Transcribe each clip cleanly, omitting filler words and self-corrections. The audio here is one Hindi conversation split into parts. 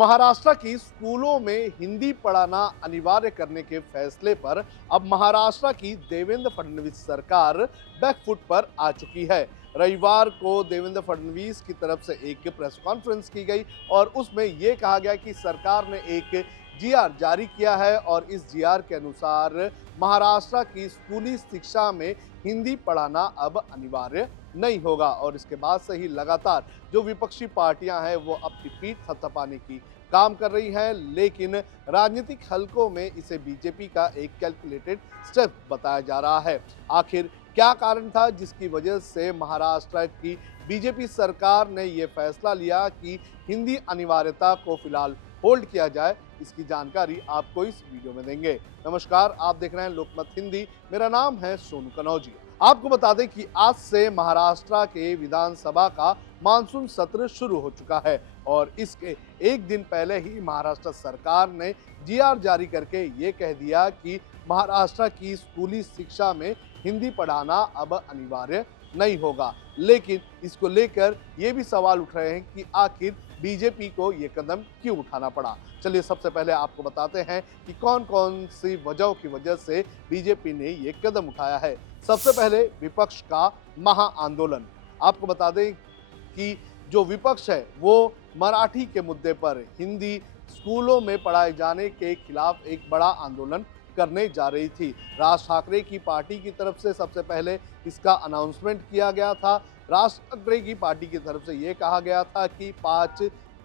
महाराष्ट्र की स्कूलों में हिंदी पढ़ाना अनिवार्य करने के फैसले पर अब महाराष्ट्र की देवेंद्र फडणवीस सरकार बैकफुट पर आ चुकी है। रविवार को देवेंद्र फडणवीस की तरफ से एक प्रेस कॉन्फ्रेंस की गई और उसमें यह कहा गया कि सरकार ने एक जीआर जारी किया है और इस जीआर के अनुसार महाराष्ट्र की स्कूली शिक्षा में हिंदी पढ़ाना अब अनिवार्य नहीं होगा। और इसके बाद से ही लगातार जो विपक्षी पार्टियां हैं वो अपनी पीठ थपथपाने की काम कर रही हैं, लेकिन राजनीतिक हलकों में इसे बीजेपी का एक कैलकुलेटेड स्टेप बताया जा रहा है। आखिर क्या कारण था जिसकी वजह से महाराष्ट्र की बीजेपी सरकार ने यह फैसला लिया कि हिंदी अनिवार्यता को फिलहाल होल्ड किया जाए, इसकी जानकारी आपको इस वीडियो में देंगे। नमस्कार, आप देख रहे हैं लोकमत हिंदी। मेरा नाम है सोनू कनौजी। आपको बता दें कि आज से महाराष्ट्र के विधानसभा का मानसून सत्र शुरू हो चुका है और इसके एक दिन पहले ही महाराष्ट्र सरकार ने जीआर जारी करके ये कह दिया कि महाराष्ट्र की स्कूली शिक्षा में हिंदी पढ़ाना अब अनिवार्य नहीं होगा। लेकिन इसको लेकर ये भी सवाल उठ रहे हैं कि आखिर बीजेपी को ये कदम क्यों उठाना पड़ा। चलिए सबसे पहले आपको बताते हैं कि कौन कौन सी वजहों की वजह से बीजेपी ने ये कदम उठाया है। सबसे पहले विपक्ष का महा आंदोलन। आपको बता दें कि जो विपक्ष है वो मराठी के मुद्दे पर हिंदी स्कूलों में पढ़ाए जाने के खिलाफ एक बड़ा आंदोलन करने जा रही थी। राज ठाकरे की पार्टी की तरफ से सबसे पहले इसका अनाउंसमेंट किया गया था। राज ठाकरे की पार्टी की तरफ से ये कहा गया था कि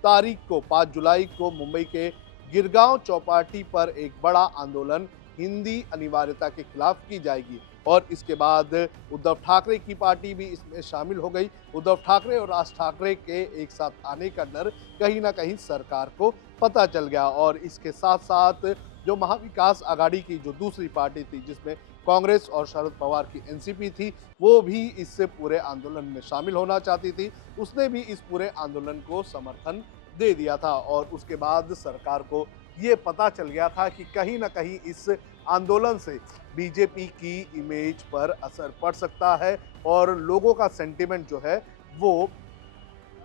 5 जुलाई को मुंबई के गिरगांव चौपाटी पर एक बड़ा आंदोलन हिंदी अनिवार्यता के खिलाफ की जाएगी। और इसके बाद उद्धव ठाकरे की पार्टी भी इसमें शामिल हो गई। उद्धव ठाकरे और राज ठाकरे के एक साथ आने का डर कहीं ना कहीं सरकार को पता चल गया और इसके साथ साथ जो महाविकास आघाड़ी की जो दूसरी पार्टी थी जिसमें कांग्रेस और शरद पवार की एनसीपी थी, वो भी इससे पूरे आंदोलन में शामिल होना चाहती थी। उसने भी इस पूरे आंदोलन को समर्थन दे दिया था और उसके बाद सरकार को ये पता चल गया था कि कहीं ना कहीं इस आंदोलन से बीजेपी की इमेज पर असर पड़ सकता है और लोगों का सेंटिमेंट जो है वो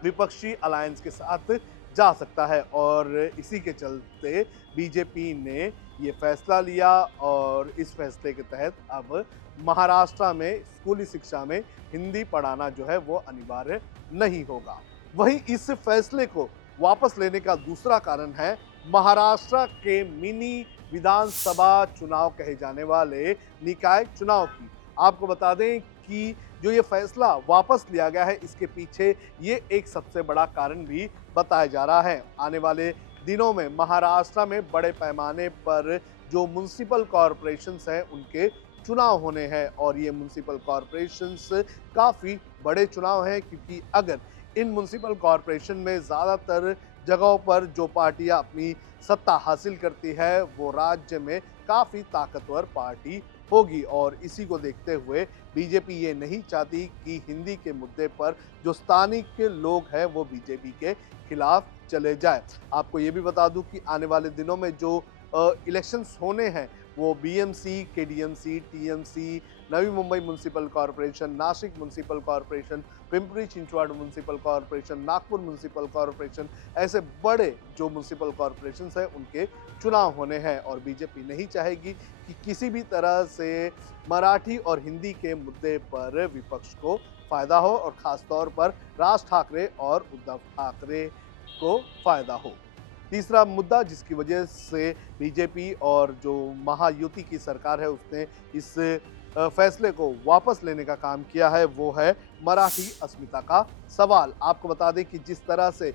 विपक्षी अलायंस के साथ जा सकता है। और इसी के चलते बीजेपी ने ये फैसला लिया और इस फैसले के तहत अब महाराष्ट्र में स्कूली शिक्षा में हिंदी पढ़ाना जो है वो अनिवार्य नहीं होगा। वहीं इस फैसले को वापस लेने का दूसरा कारण है महाराष्ट्र के मिनी विधानसभा चुनाव कहे जाने वाले निकाय चुनाव की। आपको बता दें कि जो ये फैसला वापस लिया गया है इसके पीछे ये एक सबसे बड़ा कारण भी बताया जा रहा है। आने वाले दिनों में महाराष्ट्र में बड़े पैमाने पर जो म्युनिसिपल कॉरपोरेशंस हैं उनके चुनाव होने हैं और ये म्युनिसिपल कॉरपोरेशंस काफ़ी बड़े चुनाव हैं, क्योंकि अगर इन म्युनिसिपल कॉरपोरेशन में ज़्यादातर जगहों पर जो पार्टियां अपनी सत्ता हासिल करती है वो राज्य में काफ़ी ताकतवर पार्टी होगी। और इसी को देखते हुए बीजेपी ये नहीं चाहती कि हिंदी के मुद्दे पर जो स्थानिक लोग हैं वो बीजेपी के खिलाफ चले जाए। आपको ये भी बता दूं कि आने वाले दिनों में जो इलेक्शंस होने हैं वो BMC, KDMC, TMC, Navi Mumbai municipal corporation, Nashik municipal corporation, Pimpri Chinchwad municipal corporation, Nagpur municipal corporation, ऐसे बड़े जो म्युनिसिपल कॉरपोरेशंस हैं उनके चुनाव होने हैं और बीजेपी नहीं चाहेगी कि किसी भी तरह से मराठी और हिंदी के मुद्दे पर विपक्ष को फायदा हो और खास तौर पर राज ठाकरे और उद्धव ठाकरे को फायदा हो। तीसरा मुद्दा जिसकी वजह से बीजेपी और जो महायुति की सरकार है उसने इस फैसले को वापस लेने का काम किया है वो है मराठी अस्मिता का सवाल। आपको बता दें कि जिस तरह से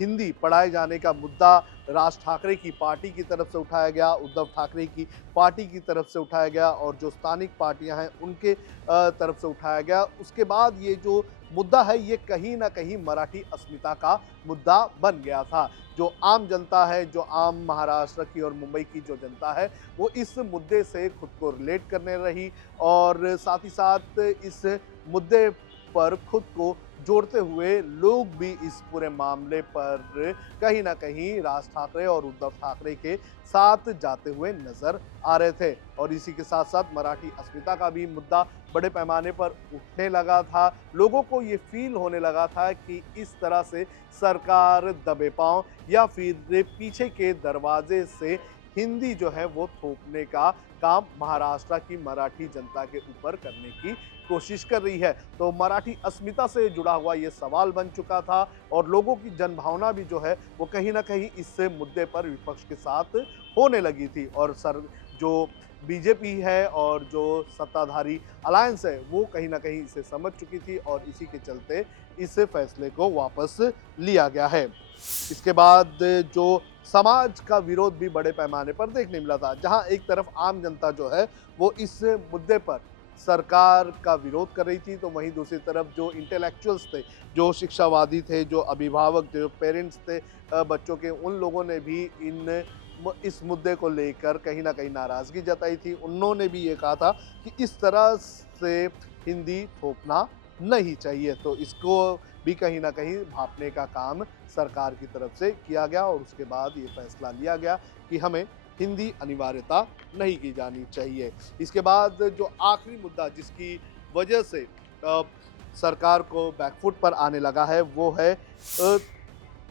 हिंदी पढ़ाए जाने का मुद्दा राज ठाकरे की पार्टी की तरफ से उठाया गया, उद्धव ठाकरे की पार्टी की तरफ से उठाया गया और जो स्थानिक पार्टियां हैं उनके तरफ से उठाया गया, उसके बाद ये जो मुद्दा है ये कहीं ना कहीं मराठी अस्मिता का मुद्दा बन गया था। जो आम जनता है, जो आम महाराष्ट्र की और मुंबई की जो जनता है वो इस मुद्दे से खुद को रिलेट करने रही और साथ ही साथ इस मुद्दे पर खुद को जोड़ते हुए लोग भी इस पूरे मामले पर कहीं ना कहीं राज ठाकरे और उद्धव ठाकरे के साथ जाते हुए नजर आ रहे थे। और इसी के साथ साथ मराठी अस्मिता का भी मुद्दा बड़े पैमाने पर उठने लगा था। लोगों को ये फील होने लगा था कि इस तरह से सरकार दबे पांव या फिर पीछे के दरवाजे से हिंदी जो है वो थोपने का काम महाराष्ट्र की मराठी जनता के ऊपर करने की कोशिश कर रही है। तो मराठी अस्मिता से जुड़ा हुआ ये सवाल बन चुका था और लोगों की जनभावना भी जो है वो कहीं ना कहीं इस मुद्दे पर विपक्ष के साथ होने लगी थी। और सर जो बीजेपी है और जो सत्ताधारी अलायंस है वो कहीं ना कहीं इसे समझ चुकी थी और इसी के चलते इस फैसले को वापस लिया गया है। इसके बाद जो समाज का विरोध भी बड़े पैमाने पर देखने मिला था, जहां एक तरफ आम जनता जो है वो इस मुद्दे पर सरकार का विरोध कर रही थी, तो वहीं दूसरी तरफ जो इंटेलेक्चुअल्स थे, जो शिक्षावादी थे, जो अभिभावक, जो पेरेंट्स थे बच्चों के, उन लोगों ने भी इस मुद्दे को लेकर कहीं ना कहीं नाराजगी जताई थी। उन्होंने भी ये कहा था कि इस तरह से हिंदी थोपना नहीं चाहिए। तो इसको भी कहीं ना कहीं भांपने का काम सरकार की तरफ से किया गया और उसके बाद ये फैसला लिया गया कि हमें हिंदी अनिवार्यता नहीं की जानी चाहिए। इसके बाद जो आखिरी मुद्दा जिसकी वजह से सरकार को बैकफुट पर आने लगा है वो है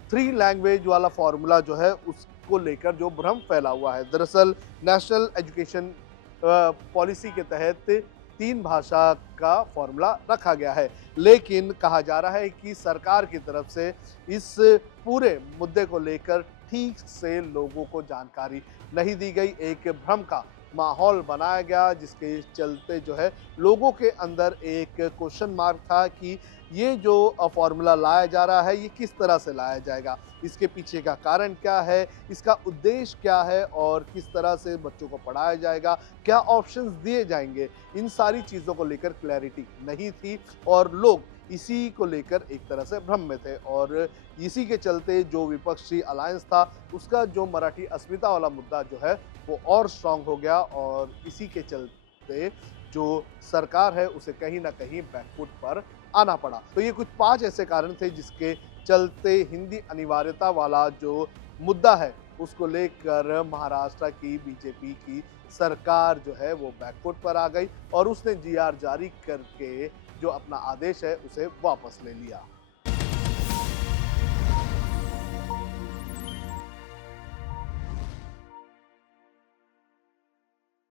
थ्री लैंग्वेज वाला फॉर्मूला जो है उसको लेकर जो भ्रम फैला हुआ है। दरअसल नेशनल एजुकेशन पॉलिसी के तहत 3 भाषा का फॉर्मूला रखा गया है, लेकिन कहा जा रहा है कि सरकार की तरफ से इस पूरे मुद्दे को लेकर ठीक से लोगों को जानकारी नहीं दी गई। एक भ्रम का माहौल बनाया गया जिसके चलते जो है लोगों के अंदर एक क्वेश्चन मार्क था कि ये जो फॉर्मूला लाया जा रहा है ये किस तरह से लाया जाएगा, इसके पीछे का कारण क्या है, इसका उद्देश्य क्या है और किस तरह से बच्चों को पढ़ाया जाएगा, क्या ऑप्शंस दिए जाएंगे, इन सारी चीज़ों को लेकर क्लैरिटी नहीं थी और लोग इसी को लेकर एक तरह से भ्रम में थे। और इसी के चलते जो विपक्षी अलायंस था उसका जो मराठी अस्मिता वाला मुद्दा जो है वो और स्ट्रांग हो गया और इसी के चलते जो सरकार है उसे कहीं ना कहीं बैकफुट पर आना पड़ा। तो ये कुछ 5 ऐसे कारण थे जिसके चलते हिंदी अनिवार्यता वाला जो मुद्दा है उसको लेकर महाराष्ट्र की बीजेपी की सरकार जो है वो बैकफुट पर आ गई और उसने जीआर जारी करके जो अपना आदेश है उसे वापस ले लिया।